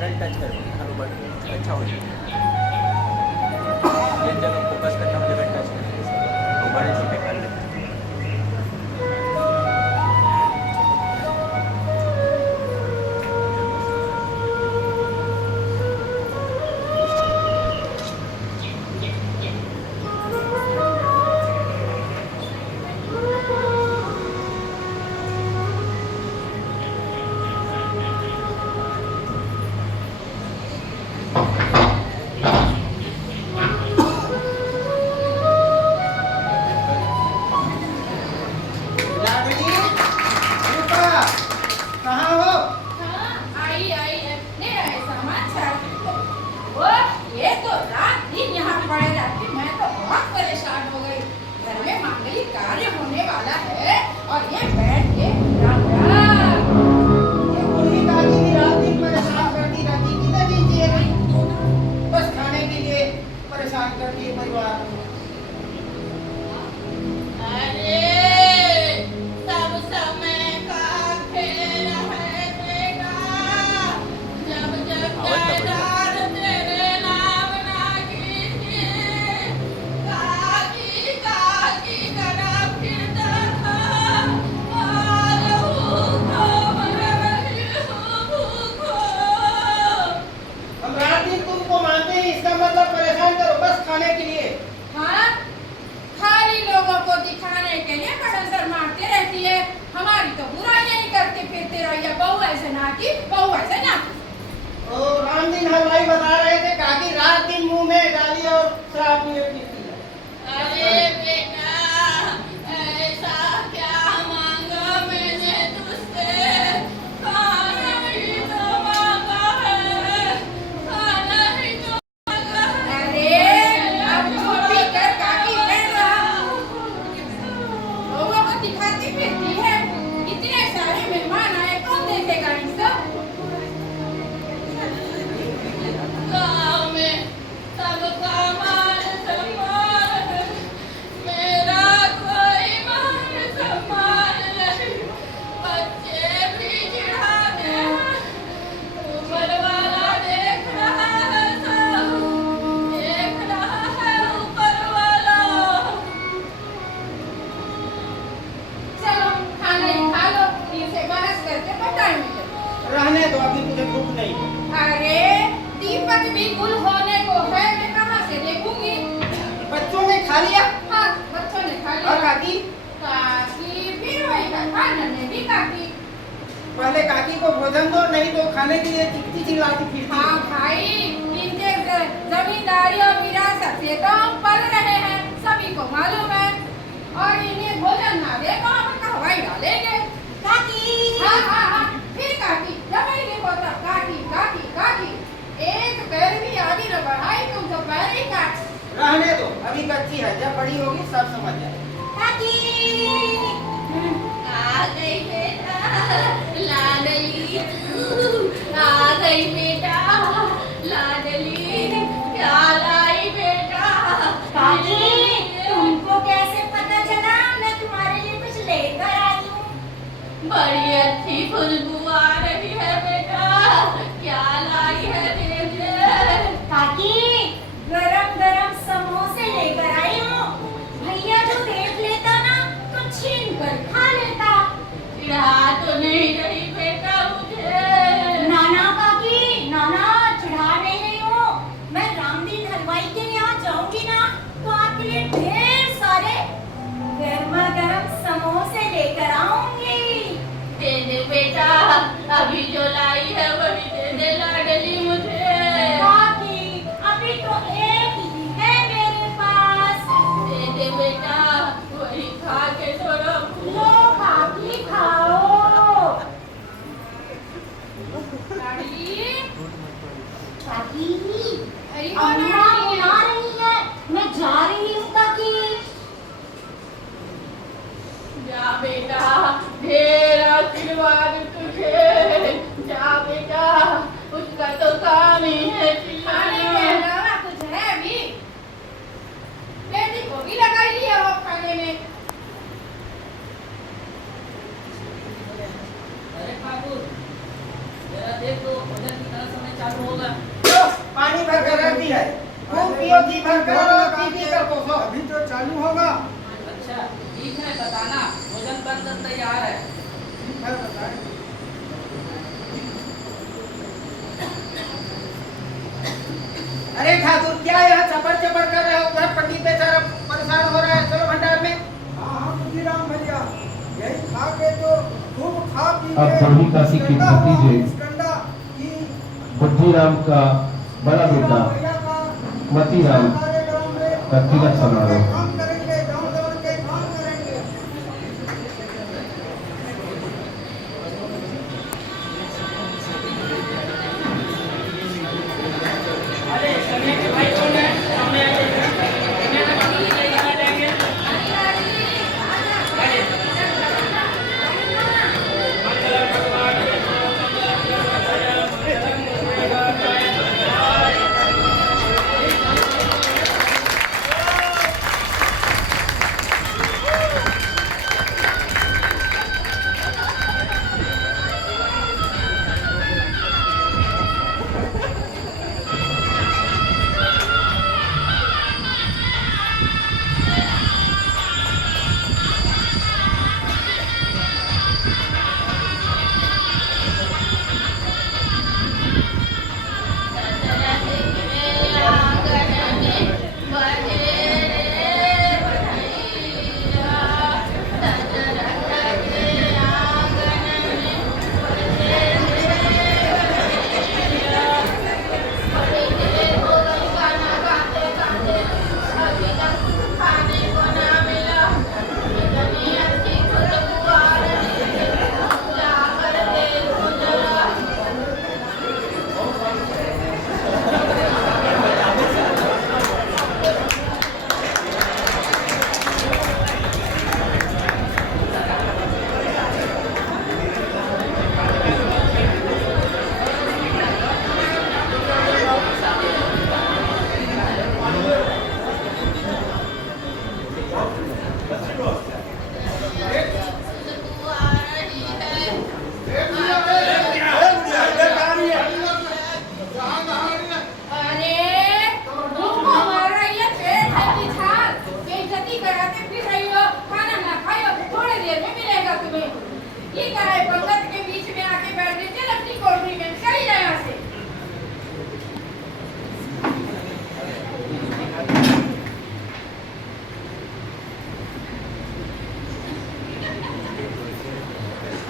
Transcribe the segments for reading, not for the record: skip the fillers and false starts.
General touch करो, बरोबर अच्छा हो जाए। जिन जगह फोकस करना हो जगह टच करके तो बड़े छोटे कर लेते हैं। पहले काकी को भोजन दो, नहीं तो खाने के लिए चिकती चिल्लाती फिरती। हाँ भाई, इनके जमींदारी और विरासत से तो हम पल रहे हैं, सभी को मालूम है। और इन्हें भोजन ना दे तो हम कहवाई डालेंगे। काकी। हाँ हाँ हाँ, फिर काकी, जब ही देखो तब काकी काकी काकी। एक पैर भी आगे न बढ़ाई तुम तो पैर ही काट। रहने दो, अभी बच्ची है, जब बड़ी होगी सब समझ जाए। काकी। आ गई बेटा, लाडली आ गई बेटा, लाडली क्या लाई बेटा। काकी, तुमको कैसे पता चला मैं तुम्हारे लिए कुछ लेकर आई हूँ? बड़ी अच्छी खुशबू आ रही है बेटा, क्या लाई है तेरे? काकी, गरम गरम समोसे लेकर आई हूँ। भैया जो देख लेता ना तो छीन कर खा लेता। चिढ़ा तो नहीं रही बेटा मुझे? नाना काकी, नाना चिढ़ा नहीं रही हूँ। मैं रामदीन हलवाई के यहाँ जाऊंगी ना तो आपके लिए ढेर सारे गर्मा गर्म समोसे लेकर आऊंगी। दे दे बेटा, अभी जो लाई है वही दे दे लाडली मुझे। काकी, अभी तो एक ही है मेरे पास। दे दे बेटा, वही खा के थोड़ा लो काकी, खाओ। काकी, अम्मा बुला रही है, मैं जा रही हूँ काकी। जा बेटा, ढेर आशीर्वाद तुझे। जा बेटा, उसका तो काम ही है चिल्लाना। कुछ है अभी? बेटी को भी लगाई लिया वो खाने में। अरे ठाकुर, जरा देख तो भोजन की तरह समय चालू चालू होगा। लो, पानी भर कर रख दी है, खूब पियो, जी भर कर और पी कर पोसो। अभी तो चालू होगा। अच्छा ठीक है, बताना, भोजन बनकर तैयार है। ठीक है, बताएं। अरे ठाकुर, क्या यहाँ चपर चपर कर रहे हो? उधर पंडित बेचारा परेशान हो रहा है। चलो भंडार में। हाँ बुद्धिराम भैया, यही खा के तो खूब खा पी अब के बड़ी काशी के भतीजे गंडा की बुद्धिराम का बड़ा बेटा भैया का मतीराम कार्यक्रम में का तिलक समारोह। काम करेंगे, गाँव दौड़ के काम करेंगे। अरे समय के भाई कौन है? सामने आ जाइए। समय का पानी ले जाना जाएंगे।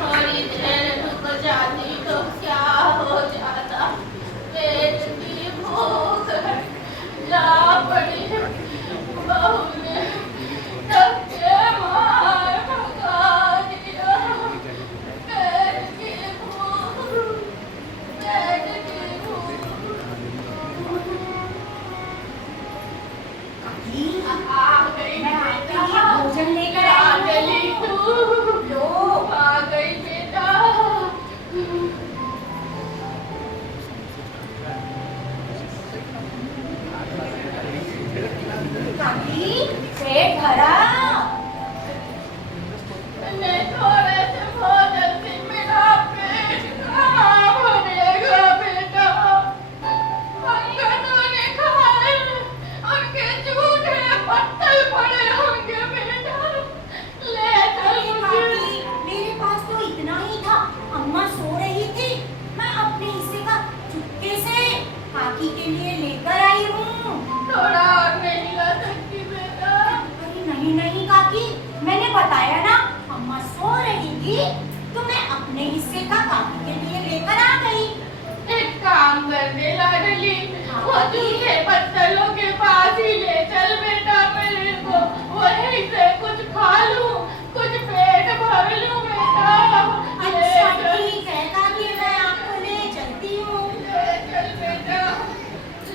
थोड़ी देर रुक जाती तो क्या हो जाता। पेट की भूख है, ला पड़ी बहू ने धक्के मार भगा दिया। पेट की भूख, पेट की भूख। आ गई बेटा, भोजन लेकर आ आई गई हूँ। तू, लो, आ गई बेटा। काकी, पेट भरा। मैं थोड़े से भोजन से मेरा पेट कहाँ भरेगा बेटा। अंगनों ने खाए, उनके जूठे पत्तल पड़े होंगे बेटा। ले चल मुझे। काकी, मेरे पास तो इतना ही था। अम्मा सो रही थी, मैं अपने हिस्से का चुपके से काकी के लिए लेकर आई हूँ। थोड़ा और नहीं ला सकती बेटा। अरे नहीं नहीं काकी, मैंने बताया ना, अम्मा सो रही थी तो मैं अपने हिस्से का काकी के लिए लेकर आ गई। एक काम कर दे लाडली, वो जूठे पत्तलों के पास ही ले चल बेटा मेरे को। वहीं से कुछ खा लूं, कुछ पेट भर लूं बेटा। ले अच्छा चल, ठीक है काकी, मैं आपको ले चलती हूँ। ले चल बेटा,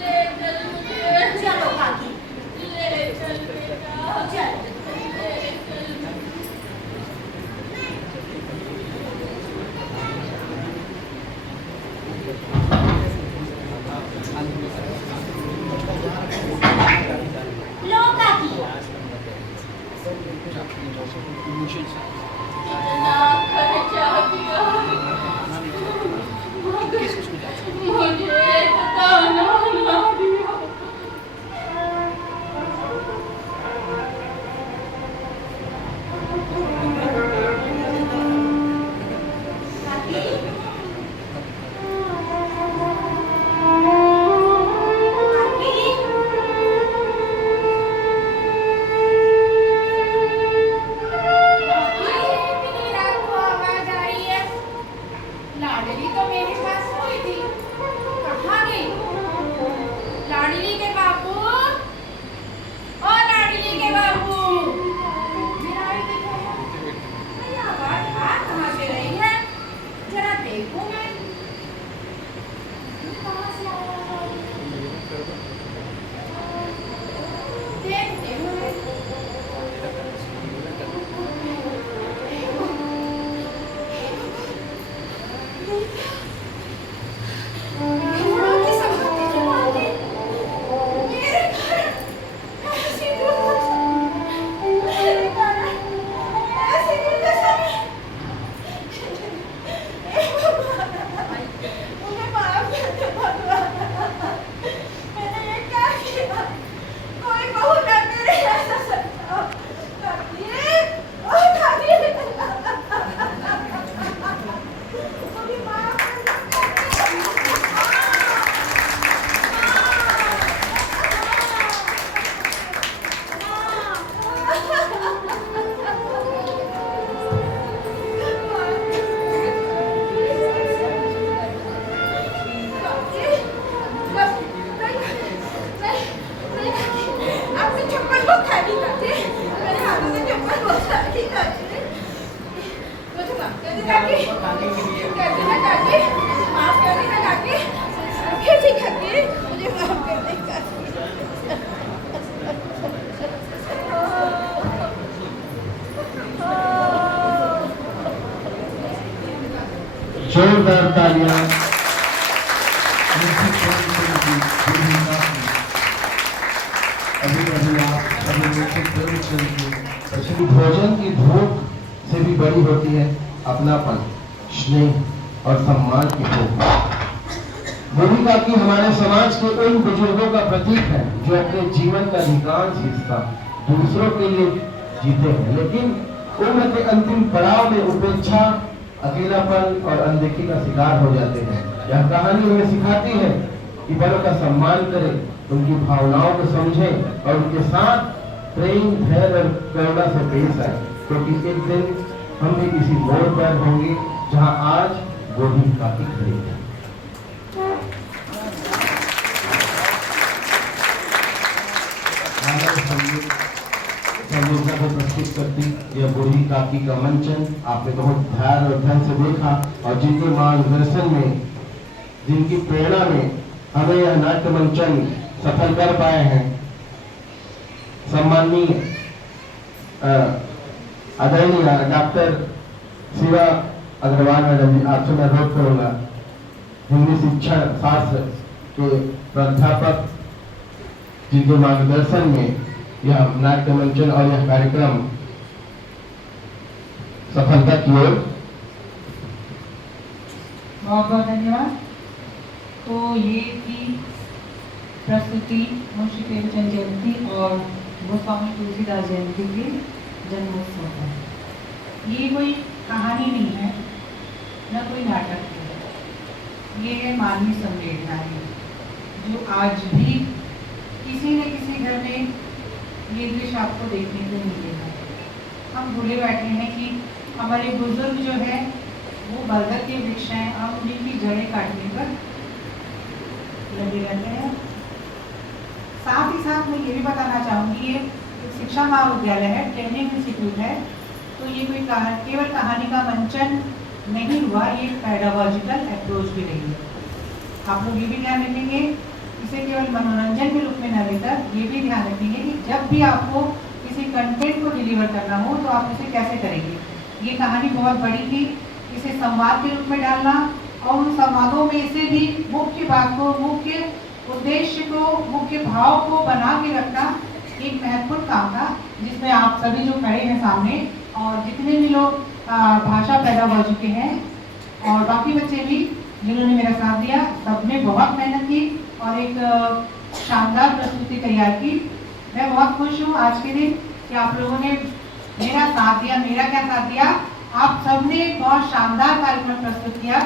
ले चल मुझे। चलो काकी, ले चल बेटा, चलो। ले चल। लो काकी, इतना खर्चा किया, जोरदार तालियां। भोजन की भूख से भी बड़ी होती है अपनापन, स्नेह और सम्मान की भूख। बूढ़ी काकी हमारे समाज के उन बुजुर्गों का प्रतीक है जो अपने जीवन का अधिकांश हिस्सा दूसरों के लिए जीते हैं, लेकिन उम्र के अंतिम पड़ाव में उपेक्षा, अकेलापन और अनदेखी का शिकार हो जाते हैं। यह कहानी हमें सिखाती है कि बड़ों का सम्मान करें, उनकी भावनाओं को समझें और उनके साथ प्रेम, धैर्य और करुणा से पेश आए, क्योंकि एक दिन हम भी किसी मोड़ पर होंगे जहां आज बूढ़ी काकी खड़ी है। संयोजना को प्रस्तुत करती यह बूढ़ी काकी का मंचन आपने बहुत ध्यान और ध्यान से देखा, और जिनके मार्गदर्शन में, जिनकी प्रेरणा में हमें यह नाट्य मंचन सफल कर पाए हैं, सम्माननीय आदरणीय डॉक्टर शिवा अग्रवाल मैडम जी, आपसे मैं अनुरोध करूंगा हिंदी शिक्षण शास्त्र के प्राध्यापक जिनके मार्गदर्शन में यह नाट्य मंचन और यह कार्यक्रम सफलता की ओर। बहुत बहुत धन्यवाद। तो ये थी प्रस्तुति मुंशी प्रेमचंद जयंती और गोस्वामी तुलसीदास जयंती के जन्मोत्सव है। ये कोई कहानी नहीं है, न कोई नाटक है, ये है मानवीय संवेदनाएं जो आज भी किसी न किसी घर में ये दृश्य आपको देखने को मिलेगा। हम भूले बैठे हैं कि हमारे बुजुर्ग जो है वो बरगद के वृक्ष हैं, हम उनकी जड़ें काटने पर लगे रहते हैं। साथ ही साथ मैं ये भी बताना चाहूँगी, ये शिक्षा महाविद्यालय है, ट्रेनिंग इंस्टीट्यूट है, तो ये कोई केवल कहानी का मंचन नहीं हुआ, ये पेडागॉजिकल अप्रोच भी रही है। आप लोग ये भी ध्यान रखेंगे, इसे केवल मनोरंजन के रूप में न लेकर ये भी ध्यान रखेंगे कि जब भी आपको किसी कंटेंट को डिलीवर करना हो तो आप इसे कैसे करेंगे। ये कहानी बहुत बड़ी थी, इसे संवाद के रूप में डालना और उन संवादों में से भी मुख्य बात को, मुख्य उद्देश्य को, मुख्य भाव को बना के रखना एक महत्वपूर्ण काम था, जिसमें आप सभी जो खड़े हैं सामने और जितने भी लोग भाषा पेडागॉजी के हैं और बाकी बच्चे भी जिन्होंने मेरा साथ दिया, सबने बहुत मेहनत की और एक शानदार प्रस्तुति तैयार की। मैं बहुत खुश हूँ आज के दिन कि आप लोगों ने मेरा साथ दिया। मेरा क्या साथ दिया, आप सबने बहुत शानदार कार्यक्रम प्रस्तुत किया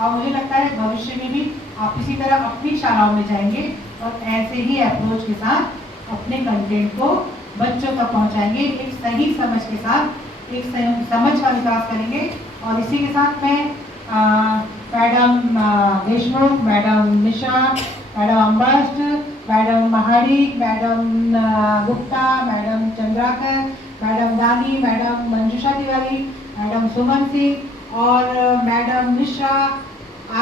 और मुझे लगता है भविष्य में भी आप इसी तरह अपनी शालाओं में जाएंगे और ऐसे ही अप्रोच के साथ अपने कंटेंट को बच्चों तक पहुँचाएंगे, एक सही समझ के साथ, एक समझ का विकास करेंगे। और इसी के साथ मैं madam Deshmukh, madam Mishra, madam Ambasht, madam Mahadik, madam Gupta, madam Chandrakar, madam दानी, मैडम मंजुषा तिवारी, मैडम सुमन सिंह और मैडम मिश्रा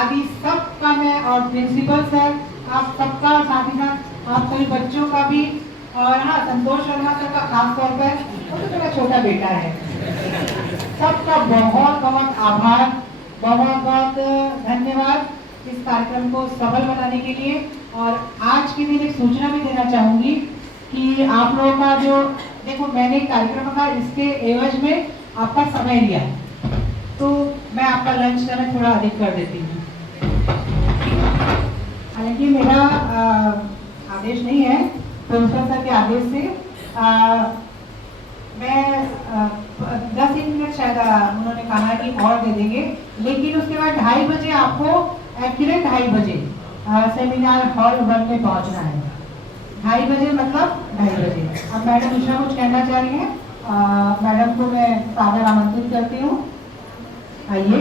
आदि सबका मैं, और प्रिंसिपल सर, आप सबका, साथ ही साथ आप सभी बच्चों का भी, और हाँ संतोष शर्मा सर का खास तौर पर, वो तो मेरा छोटा बेटा है, सबका बहुत बहुत आभार, बहुत बहुत धन्यवाद इस कार्यक्रम को सफल बनाने के लिए। और आज के दिन एक सूचना भी देना चाहूँगी कि आप लोगों का जो, देखो मैंने कार्यक्रम का इसके एवज में आपका समय लिया, तो मैं आपका लंच समय थोड़ा अधिक कर देती हूँ। हालांकि मेरा आदेश नहीं है, प्रिंसिपल सर के आदेश से मैं 10 मिनट शायद उन्होंने कहा कि और दे देंगे, लेकिन उसके बाद 2:30 बजे आपको, एक्यूरेट 2:30 बजे सेमिनार हॉल 1 में पहुंचना है। 2:30 बजे मतलब 2:30 बजे। अब मैडम मिश्रा कुछ कहना चाह रही हैं, मैडम को मैं सादर आमंत्रित करती हूँ, आइए।